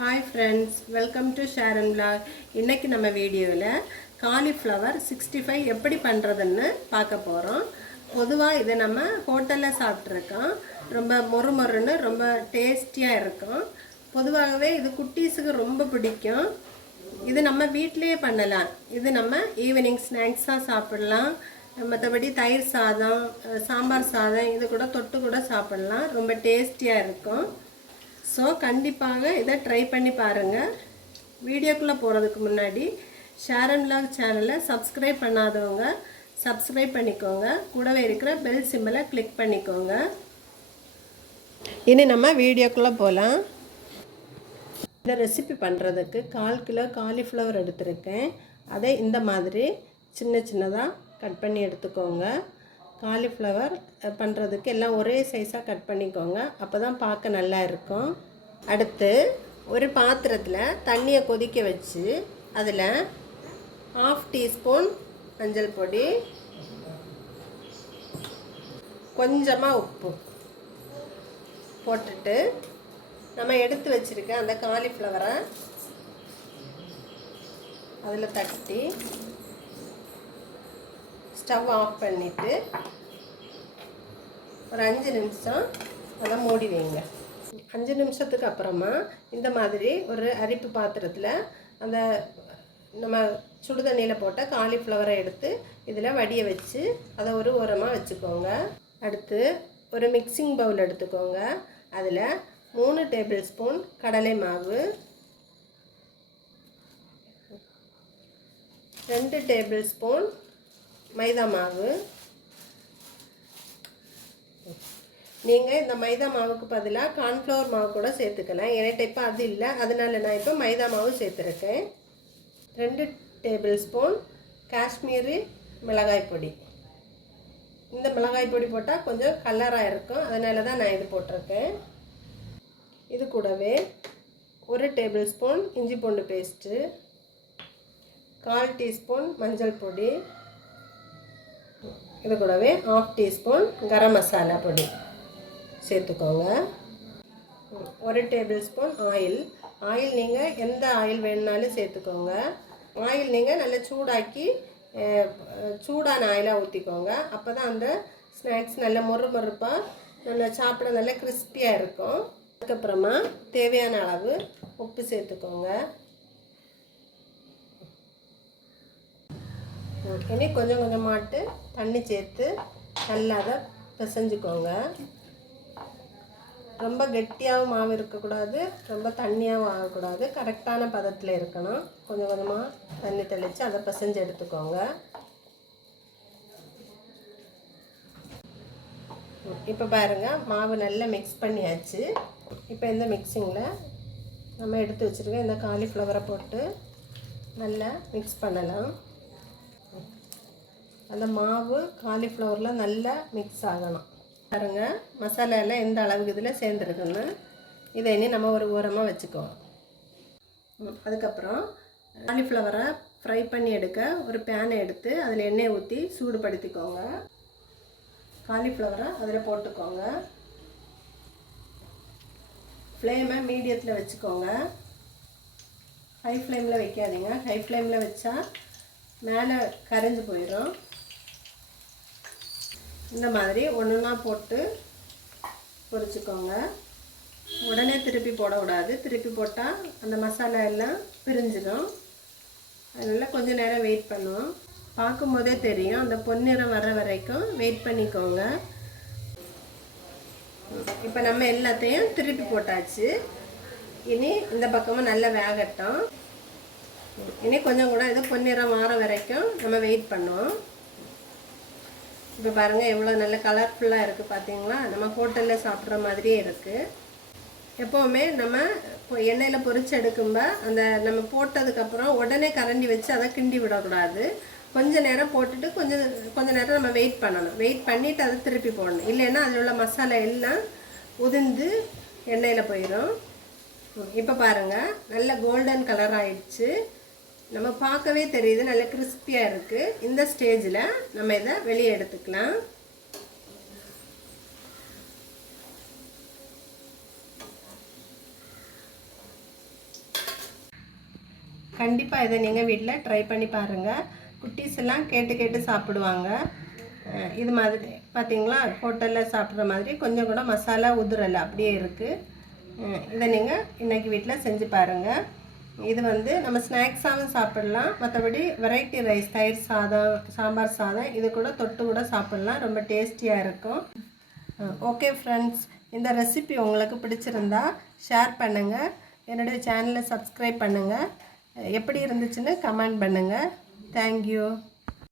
Hi friends welcome to Sharon blog இன்றைக்கி நம்ம வீடியோவில் காலிஃப்ளவர் சிக்ஸ்டி ஃபைவ் எப்படி பண்ணுறதுன்னு பார்க்க போகிறோம் பொதுவாக இதை நம்ம ஹோட்டலில் சாப்பிட்ருக்கோம் ரொம்ப மொறு மொறுன்னு ரொம்ப டேஸ்டியாக இருக்கும். பொதுவாகவே இது குட்டீஸுக்கு ரொம்ப பிடிக்கும். இது நம்ம வீட்டிலேயே பண்ணலாம். இது நம்ம ஈவினிங் ஸ்நாக்ஸாக சாப்பிடலாம். மற்றபடி தயிர் சாதம் சாம்பார் சாதம் இது கூட தொட்டு கூட சாப்பிடலாம். ரொம்ப டேஸ்டியாக இருக்கும். ஸோ கண்டிப்பாக இதை ட்ரை பண்ணி பாருங்கள் வீடியோக்குள்ளே போகிறதுக்கு முன்னாடி ஷேரன் லாக் சேனலை சப்ஸ்கிரைப் பண்ணாதவங்க சப்ஸ்கிரைப் பண்ணிக்கோங்க. கூடவே இருக்கிற பெல் சிம்பிளை கிளிக் பண்ணிக்கோங்க. இனி நம்ம வீடியோக்குள்ளே போகலாம் இந்த ரெசிபி பண்ணுறதுக்கு கால் கிலோ காலிஃப்ளவர் எடுத்திருக்கேன். அதை இந்த மாதிரி சின்ன சின்னதாக கட் பண்ணி எடுத்துக்கோங்க. காலிஃப்ளவர் பண்ணுறதுக்கு எல்லாம் ஒரே சைஸாக கட் பண்ணிக்கோங்க. அப்போ தான் பார்க்க நல்லா இருக்கும். அடுத்து ஒரு பாத்திரத்தில் தண்ணியை கொதிக்க வச்சு அதில் ஆஃப் டீஸ்பூன் மஞ்சள் பொடி கொஞ்சமாக உப்பு போட்டுட்டு நம்ம எடுத்து வச்சுருக்க அந்த காலிஃப்ளவரை அதில் தட்டி ஸ்டவ் ஆஃப் பண்ணிவிட்டு ஒரு அஞ்சு நிமிஷம் அதை மூடி வைங்க. அஞ்சு நிமிஷத்துக்கு அப்புறமா இந்த மாதிரி ஒரு அரிப்பு பாத்திரத்தில் அந்த நம்ம சுடுதண்ணியில் போட்ட காலிஃப்ளவரை எடுத்து இதில் வடிய வச்சு அதை ஒரு உரமாக வச்சுக்கோங்க. அடுத்து ஒரு மிக்சிங் பவுல் எடுத்துக்கோங்க. அதில் மூணு டேபிள் ஸ்பூன் கடலை மாவு ரெண்டு டேபிள் ஸ்பூன் மைதா மாவு. நீங்கள் இந்த மைதா மாவுக்கு பதிலாக கார்ன்ஃப்ளவர் மாவு கூட சேர்த்துக்கலாம். என்கிட்ட இப்போ அது இல்லை. அதனால நான் இப்போ மைதா மாவு சேர்த்துருக்கேன். ரெண்டு டேபிள் ஸ்பூன் காஷ்மீரி மிளகாய் பொடி. இந்த மிளகாய் பொடி போட்டால் கொஞ்சம் கலராக இருக்கும். அதனால தான் நான் இது போட்டிருக்கேன். இது கூடவே ஒரு டேபிள் ஸ்பூன் இஞ்சி பூண்டு பேஸ்ட்டு கால் டீஸ்பூன் மஞ்சள் பொடி இது கூடவே ஆஃப் டீஸ்பூன் கரம் மசாலா பொடி சேர்த்துக்கோங்க. ஒரு டேபிள் ஸ்பூன் ஆயில் ஆயில் நீங்கள் எந்த ஆயில் வேணுனாலும் சேர்த்துக்கோங்க. ஆயில் நீங்கள் நல்லா சூடாக்கி சூடான ஆயிலாக ஊற்றிக்கோங்க அப்போ தான் அந்த ஸ்நாக்ஸ் நல்ல மொறு மொறுப்பாக நல்லா சாப்பிட நல்லா கிறிஸ்பியாக இருக்கும். அதுக்கப்புறமா தேவையான அளவு உப்பு சேர்த்துக்கோங்க. இனி கொஞ்சம் கொஞ்சமாட்டு தண்ணி சேர்த்து நல்லா அதை பிசைஞ்சுக்கோங்க. ரொம்ப கெட்டியாகவும் மாவு இருக்கக்கூடாது ரொம்ப தண்ணியாகவும் ஆகக்கூடாது. கரெக்டான பதத்தில் இருக்கணும். கொஞ்சம் கொஞ்சமாக தண்ணி தெளித்து அதை பிசைஞ்சு எடுத்துக்கோங்க. இப்போ பாருங்கள் மாவு நல்லா மிக்ஸ் பண்ணியாச்சு. இப்போ இந்த மிக்சிங்கில் நம்ம எடுத்து வச்சுருக்க இந்த காலிஃப்ளவரை போட்டு நல்லா மிக்ஸ் பண்ணலாம். அந்த மாவு காலிஃப்ளவரில் நல்லா மிக்ஸ் ஆகணும். பாருங்க மசாலாலாம் எந்த அளவுக்கு இதில் சேர்ந்துருக்குன்னு. இதை இனி நம்ம ஒரு ஓரமாக வச்சுக்குவோம். அதுக்கப்புறம் காலிஃப்ளவரை ஃப்ரை பண்ணி எடுக்க ஒரு பேனை எடுத்து அதில் எண்ணெய் ஊற்றி சூடுபடுத்திக்கோங்க. காலிஃப்ளவரை அதில் போட்டுக்கோங்க. ஃப்ளேமை மீடியத்தில் வச்சுக்கோங்க. ஹை ஃப்ளேமில் வைக்காதீங்க. ஹை ஃப்ளேமில் வச்சா மேலே கரைஞ்சி போயிடும். இந்த மாதிரி ஒன்றுனா போட்டு பொரிச்சுக்கோங்க உடனே திருப்பி போடக்கூடாது. திருப்பி போட்டால் அந்த மசாலா எல்லாம் பிரிஞ்சிடும். அதனால் கொஞ்சம் நேரம் வெயிட் பண்ணுவோம். பார்க்கும்போதே தெரியும். அந்த பொன்னிறம் வர வரைக்கும் வெயிட் பண்ணிக்கோங்க. இப்போ நம்ம எல்லாத்தையும் திருப்பி போட்டாச்சு. இனி இந்த பக்கமும் நல்லா வேகட்டும். இனி கொஞ்சம் கூட இது பொன்னிறம் மாற வரைக்கும் நம்ம வெயிட் பண்ணுவோம். இப்போ பாருங்கள் எவ்வளோ நல்ல கலர்ஃபுல்லாக இருக்குது பார்த்தீங்களா நம்ம ஹோட்டலில் சாப்பிட்ற மாதிரியே இருக்குது எப்போவுமே நம்ம எண்ணெயில் பொறிச்சு எடுக்கும்போ அந்த நம்ம போட்டதுக்கப்புறம் உடனே கரண்டி வச்சு அதை கிண்டி விடக்கூடாது. கொஞ்ச நேரம் போட்டுட்டு கொஞ்சம் கொஞ்ச நேரம் நம்ம வெயிட் பண்ணணும். வெயிட் பண்ணிவிட்டு அதை திருப்பி போடணும். இல்லைன்னா அதில் உள்ள மசாலா எல்லாம் உதிர்ந்து எண்ணெயில் போயிடும் இப்போ பாருங்கள் நல்ல கோல்டன் கலர் ஆயிடுச்சு. நம்ம பார்க்கவே தெரியுது நல்ல கிறிஸ்பியாக இருக்குது இந்த ஸ்டேஜில் நம்ம இதை வெளியே எடுத்துக்கலாம். கண்டிப்பாக இதை நீங்கள் வீட்டில் ட்ரை பண்ணி பாருங்கள் குட்டீஸ் எல்லாம் கேட்டு கேட்டு சாப்பிடுவாங்க. இது மாதிரி பார்த்தீங்களா ஹோட்டலில் சாப்பிட்ற மாதிரி கொஞ்சம் கூட மசாலா உதிரலை அப்படியே இருக்குது இதை நீங்கள் இன்றைக்கி வீட்டில் செஞ்சு பாருங்கள் இது வந்து நம்ம ஸ்நாக்ஸாகவும் சாப்பிடலாம். மற்றபடி வெரைட்டி ரைஸ் தயிர் சாதம் சாம்பார் சாதம் இது கூட தொட்டு கூட சாப்பிடலாம். ரொம்ப டேஸ்டியாக இருக்கும். ஓகே ஃப்ரெண்ட்ஸ் இந்த ரெசிபி உங்களுக்கு பிடிச்சிருந்தா ஷேர் பண்ணுங்கள் என்னுடைய சேனலை சப்ஸ்கிரைப் பண்ணுங்கள் எப்படி இருந்துச்சுன்னு கமெண்ட் பண்ணுங்கள் தேங்க்யூ